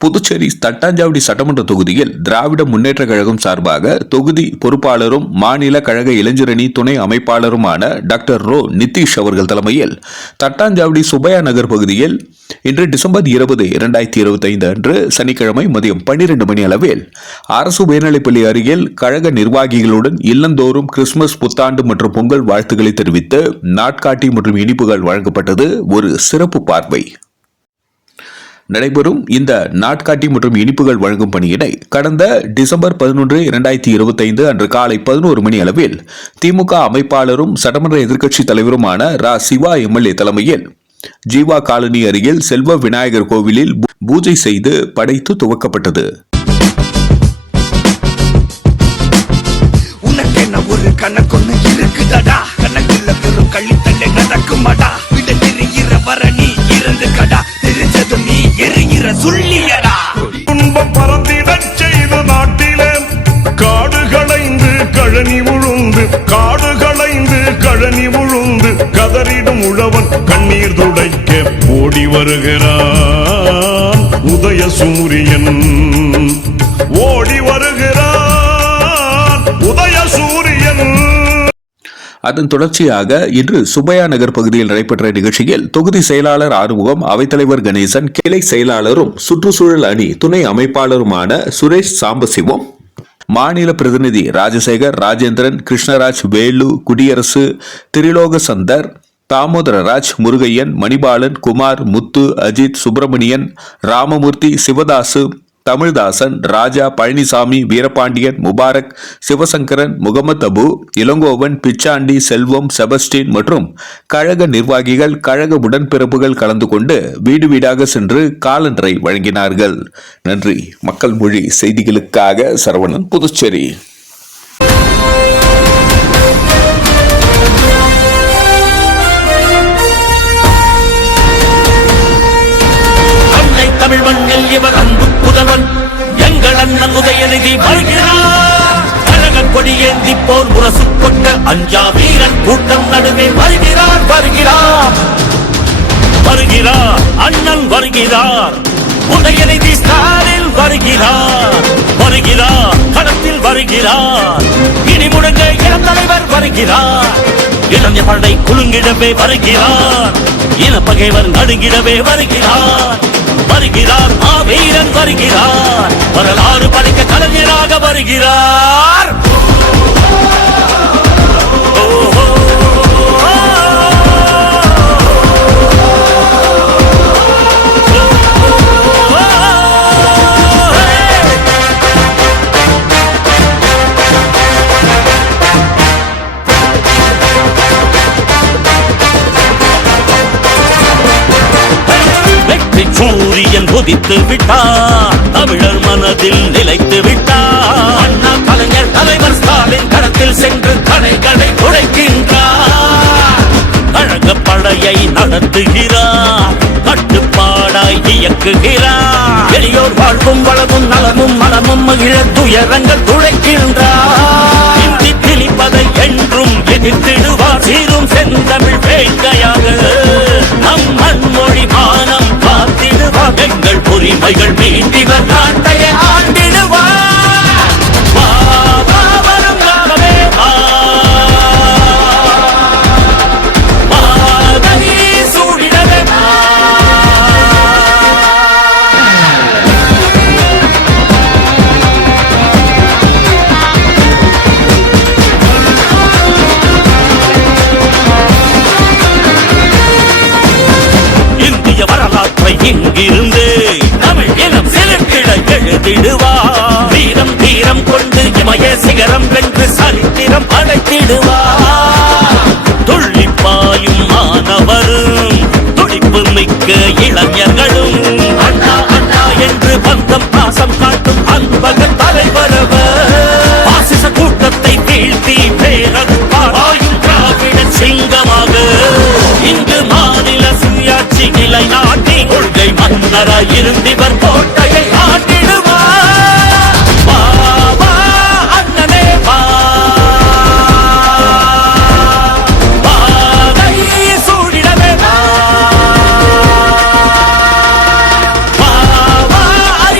புதுச்சேரி தட்டாஞ்சாவடி சட்டமன்ற தொகுதியில் திராவிட முன்னேற்ற கழகம் சார்பாக தொகுதி பொறுப்பாளரும் மாநில கழக இளைஞரணி துணை அமைப்பாளருமான டாக்டர் ரோ நிதிஷ் அவர்கள் தலைமையில் தட்டாஞ்சாவடி சுப்பையா நகர் பகுதியில் இன்று டிசம்பர் 20, 2025 அன்று சனிக்கிழமை மதியம் 12 மணி அளவில் அரசு உயர்நிலைப்பள்ளி அருகில் கழக நிர்வாகிகளுடன் இல்லந்தோறும் கிறிஸ்துமஸ், புத்தாண்டு மற்றும் பொங்கல் வாழ்த்துக்களை தெரிவித்து நாட்காட்டி மற்றும் இனிப்புகள் வழங்கப்பட்டது. ஒரு சிறப்பு பார்வை. நடைபெறும் இந்த நாட்காட்டி மற்றும் இனிப்புகள் வழங்கும் பணியினை கடந்த டிசம்பர் 11, 2025 அன்று காலை 11 மணி அளவில் திமுக அமைப்பாளரும் சட்டமன்ற எதிர்க்கட்சி தலைவருமான ரா. சிவா எம்எல்ஏ தலைமையில் ஜீவா காலனி அருகில் செல்வ விநாயகர் கோவிலில் பூஜை செய்து படைத்து துவக்கப்பட்டது. ஒரு கணக்கொன்னு இருக்குதடா, கணக்குள்ள பெரும் கள்ளித்தள்ளை நடக்குமாடா, விட தெரிகிற வரணி இருந்து கடா, தெரிஞ்சது நீ எரிகிற சொல்லியடா. துன்பம் பறந்திடச் செய்த நாட்டிலே காடுகளைந்து கழனி உழுந்து, காடுகளைந்து கழனி உழுந்து கதறிடும் உழவன் கண்ணீர் துடைக்க ஓடி வருகிறான் உதய சூரியன், ஓடி வருகிறான் உதய சூரியன். அதன் தொடர்ச்சியாக இன்று சுப்பையா நகர் பகுதியில் நடைபெற்ற நிகழ்ச்சியில் தொகுதி செயலாளர் ஆறுமுகம், அவைத்தலைவர் கணேசன், கிளை செயலாளரும் சுற்றுச்சூழல் அணி துணை அமைப்பாளருமான சுரேஷ் சாம்பசிவம், மாநில பிரதிநிதி ராஜசேகர், ராஜேந்திரன், கிருஷ்ணராஜ், வேலு, குடியரசு, திரிலோக சந்தர், தாமோதரராஜ், முருகையன், மணிபாலன், குமார், முத்து, அஜித், சுப்பிரமணியன், ராமமூர்த்தி, சிவதாசு, தமிழ்தாசன், ராஜா, பழனிசாமி, வீரபாண்டியன், முபாரக், சிவசங்கரன், முகமது அபு, இளங்கோவன், பிச்சாண்டி, செல்வம், செபஸ்டின் மற்றும் கழக நிர்வாகிகள், கழக உடன்பிறப்புகள் கலந்து கொண்டு வீடு வீடாக சென்று காலண்டரை வழங்கினார்கள். நன்றி. மக்கள் மொழி செய்திகளுக்காக சரவணன், புதுச்சேரி. தமிழ் மண்ணில் இவர் அன்பு புதல்வன் எங்கள் அண்ணன் உதயநிதி வருகிறார். கழக கொடியேந்தி போர் முரசு கொண்ட அஞ்சா வீரன் கூட்டம் நடுவே வருகிறார், வருகிறார், வருகிறார், அண்ணன் வருகிறார், உதயநிதி ஸ்டாலின் வருகிறார், வருகிறார், களத்தில் வருகிறார், இனி முழங்க இளம் தலைவர் வருகிறார், இளைஞர் படை குலுங்கிடவே வருகிறார், இனப்பகைவர் நடுங்கிடவே வருகிறார், வருகிறார், வீரன் வருகிறார், வரலாறு படைக்க கலைஞராக வருகிறார். சூரியன் உதித்து விட்டார், தமிழர் மனதில் நிலைத்து விட்டார், அண்ணா கலைஞர் தலைவர் ஸ்டாலின் களத்தில் சென்று தடைகளை உடைக்கின்றார், கழக படையை நடத்துகிறார், கட்டுப்பாடாய் இயக்குகிறார், வெளியோர் வாழ்வும் வளமும் நலமும் மனமும் மகிழ துயரங்கள் துடைக்கின்றார், இந்தி திணிப்பதை என்றும் எதிர்த்திடுவார், சீரும் செந்தமிழ் வேங்கையாக நம் மண்மொழி மானம் காத்திடுவார், எங்கள் உரிமைகள் மீண்டிவர் நாட்டைய ஆண்டிடுவார். வரும் காலமே சூடிடவே இந்திய வரலாற்றை இங்கிருந்து தமிழ் இனம் செலுத்திட எழுதிடுவார், வீரம் தீரம் கொண்டு இமய சிகரம் வென்று சரித்திரம் படைத்திடுவார், துள்ளிப்பாயும் மாணவரும் துடிப்பு மிக்க இளைஞர்களும் அண்ணா அண்ணா என்று பந்தம் பாசம் காட்டும் அன்பகன் தலைவரவர், பாசிச கூட்டத்தை வீழ்த்தி பேரறுப்பாயும் திராவிட சிங்கமாக இங்கு மாநில சுயாட்சி நிலை நாட்டி கொள்கை மன்னராய் இருந்திவர் கோட்டையை ஆட்டிடுவார். வா அண்ணனே வா, சூடிடவே வா, அறி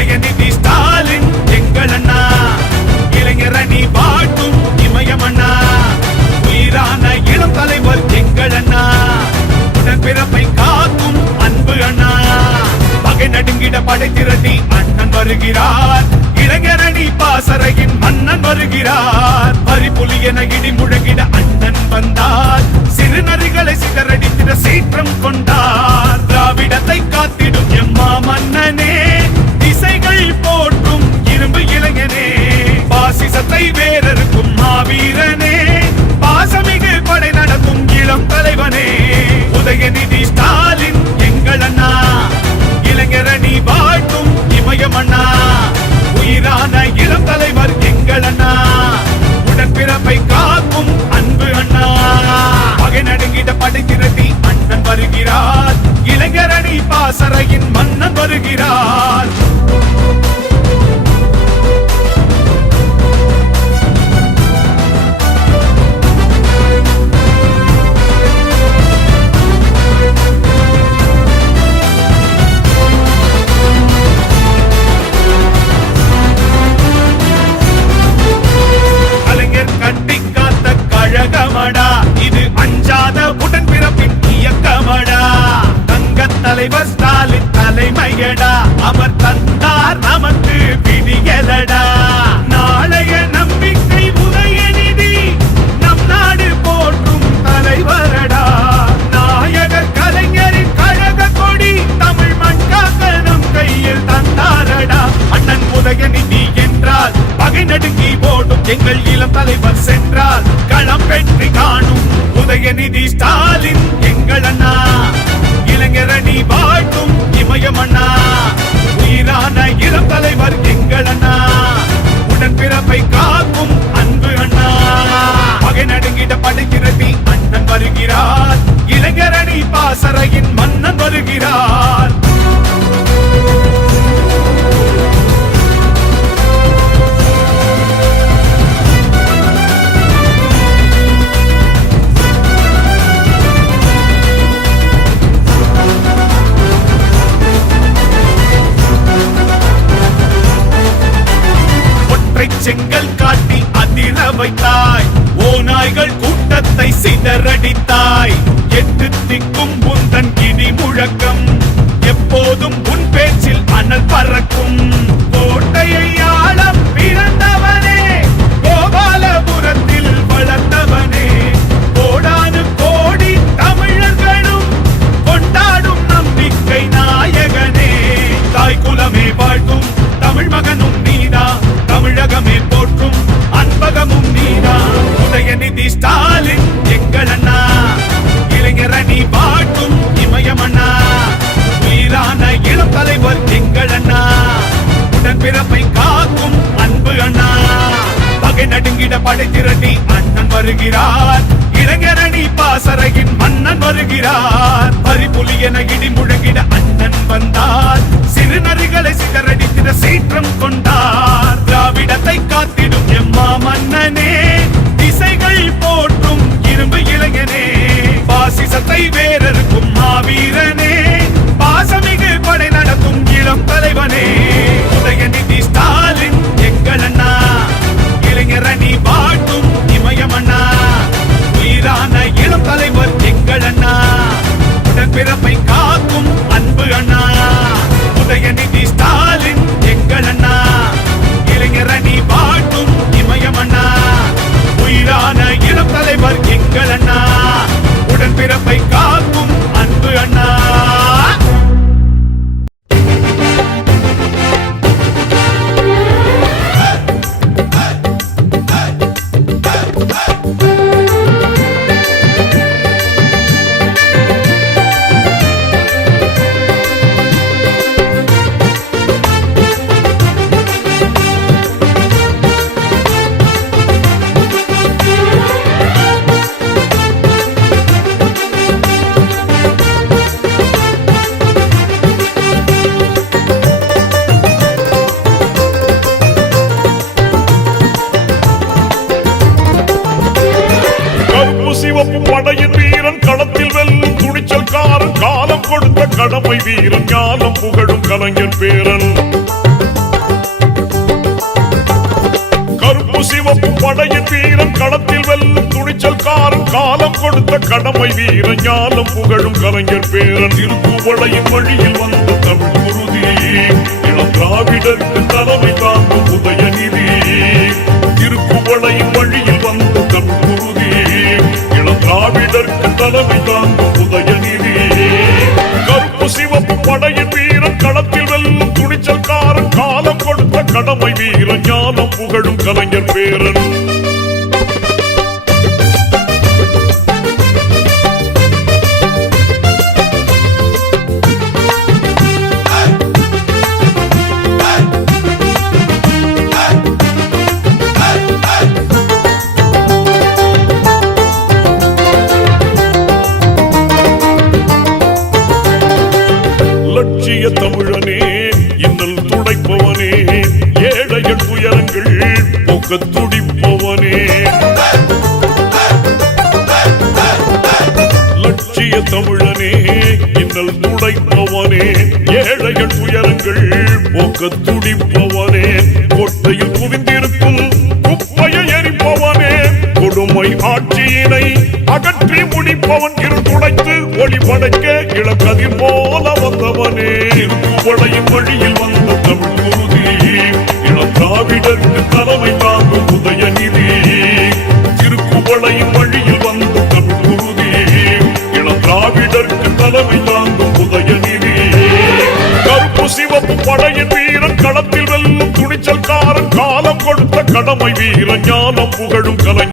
உதயநிதி ஸ்டாலின் எங்கள் அண்ணா, இளைஞர் அணி வாட்டும் இமயம் அண்ணா, உயிரான இளம் தலைவர் எங்கள் அண்ணா, உடன்பிறப்பை காக்கும் அன்பு அண்ணா, பகை நடுங்கிட படை திரட்டி அண்ணன் வருகிறார், இளைஞரணி பாசறையின் மன்னன் வருகிறார், பரிபுலி என இடி முழங்கிட அண்ணன் வந்தார், சிறு நரிகளை சிதறடித்திட சீற்றம் கொண்டார், திராவிடத்தை காத்திடும் எம்மா மன்னனே, திசைகள் போற்றும் இரும்பு இளைஞனே, பாசிசத்தை வேறறுக்கும் மாவீரனே, பாசமிகு படை நடத்தும் இளம் தலைவனே, உதயநிதி ஸ்டாலின் எங்கள் அண்ணா, இளைஞரணி வாழ்த்தும் இமயம் அண்ணா, உயிரான இளம் தலைவர் எங்கள் அண்ணா, உடன்பிறப்பை காக்கும் அன்பு அண்ணா, பகை நடுங்கிட படை திரட்டி அண்ணன் வருகிறார், இளைஞரணி பாசறையின் மன்னன் வருகிறார். கழகமடா இது அஞ்சாத உடன்பிறப்பின் இயக்கமடா, தங்க தலைவர் ஸ்டாலின் தலைமையடா, அவர் தந்தார் நமக்கு விடியலடா, நாளைய நம்பிக்கை உதயநிதி நம் நாடு போற்றும் தலைவரடா, நாயகர் கலைஞரின் கழக கொடி தமிழ் மண் காக்க நம் கையில் தந்தாரடா, அண்ணன் உதயநிதி என்றால் பகை நடுங்கி ஓடும் எங்கள் இளம் தலைவர் சென்றால் களம் வெற்றி காணும் உதயநிதி ஸ்டாலின் எங்கள் அண்ணா, இளைஞரணி வாழ்த்தும் இமயம் அண்ணா, உயிரான இளம் தலைவர் எங்கள் அண்ணா, உடன்பிறப்பை காக்கும் அன்பு அண்ணா, பகை நடுங்கிட படை திரட்டி அண்ணன் வருகிறார், இளைஞரணி பாசறையின் மன்னன் வருகிறார். செங்கல் காட்டி அதிர வைத்தாய், ஓநாய்கள் கூட்டத்தை சிதறடித்தாய், எட்டு திக்கும் உந்தன் இடி முழக்கம், எப்போதும் உன் பேச்சில் அனல் பறக்கும், கோட்டையை ஆளம் பிறந்தவனே, கோபாலபுரத்தில் வளர்ந்தவனே, கோடானு கோடி தமிழர்களும் கொண்டாடும் நம்பிக்கை நாயகனே, தாய் குலமே வாழ்த்தும் தமிழ் மகனும் நீதா, தமிழகமே போற்றும் அன்பகமும் நீதா, உதயநிதி ஸ்டாலின் எங்கள் அண்ணா, இளைஞரணி வாட்டும் இமயம் அண்ணா, உயிரான இளம் தலைவர் எங்கள் அண்ணா, உடன்பிறப்பை காக்கும் அன்பு அண்ணா, பகை நடுங்கிட படை திரட்டி அண்ணன் வருகிறார், இளைஞரணி பாசறையின் மன்னன் வருகிறார், பரிபுலி என இடி முழங்கிட அண்ணன் வந்தார், சிறு நரிகளை சிதறடித்திட சீற்றம் கொண்டார், திராவிடத்தை காத்திடும் எம்மா மன்னனே, திசைகள் போற்றும் இரும்பு இளைஞனே, பாசிசத்தை வேறறுக்கும் மாவீரனே, பாசமிகு படை நடத்தும் இளம் தலைவனே, உதயநிதி ஸ்டாலின் எங்கள் அண்ணா, இளைஞரணி வாட்டும் இமயம் அண்ணா, உயிரான இளம் தலைவர் எங்கள் அண்ணா, உடன்பிறப்பை காக்கும் அன்பு அண்ணா, உதயநிதி ஸ்டாலின் எங்கள் அண்ணா, இளைஞரணி வாட்டும் இமயம் அண்ணா, உயிரான இளம் தலைவர் எங்கள் அண்ணா, உடன்பிறப்பை காக்கும் அன்பு அண்ணா. படையின் வீரன் களத்தில் வெல்லும் துணிச்சல்காரன், காலம் கொடுத்த கடமை வீரன், ஞானம் புகழும் கலைஞன் பேரன். காலம் கொடுத்த கடமை வீர ஞானம் புகழும் கலைஞர் பேரன் திருக்குவளையின் வழியில் வந்த தமிழ் குருதி இளம் திராவிடருக்கு தலைமை தாங்கும் உதயநிதி திருக்குவளையின் வழியில் வந்த தமிழ் குருதி இளம் திராவிடருக்கு தலைமை தாங்கும் உதயநிதி கருப்பு சிவப்பு படையின் வீரன் களத்தில் வெல்லும் துணிச்சல்காரன் காலம் கொடுத்த கடமை வீர ஞானம் புகழும் கலைஞர் பேரன் லட்சிய தமிழனே இன்னல் துடைப்பவனே ஏழைகள் துயரங்கள் போக்க துடிப்பவனே லட்சிய தமிழனே இன்னல் துடைப்பவனே ஏழைகள் துயரங்கள் போக்க துடிப்பவனே கோட்டையில் குவிந்திருக்கும் குப்பையை எரிப்பவனே கொடுமை ஆட்சியினை அகற்றி முடிப்பவன் இருந்துடைத்து ஒளி படைக்க இளக்கதிர் போல வந்தவனே திருக்குவளையின் வழியில் வந்த தமிழ் குருதி இளம் திராவிடருக்கு தலைமை தாங்கும் உதயநிதி திருக்குவளையின் வழியில் வந்த தமிழ் குருதி இளம் திராவிடருக்கு தலைமை தாங்கும் உதயநிதி கருப்பு சிவப்பு படையின் வீரன் களத்தில் வெல்லும் துணிச்சல்காரன் காலம் கொடுத்த கடமை வீர ஞானம் புகழும் கலை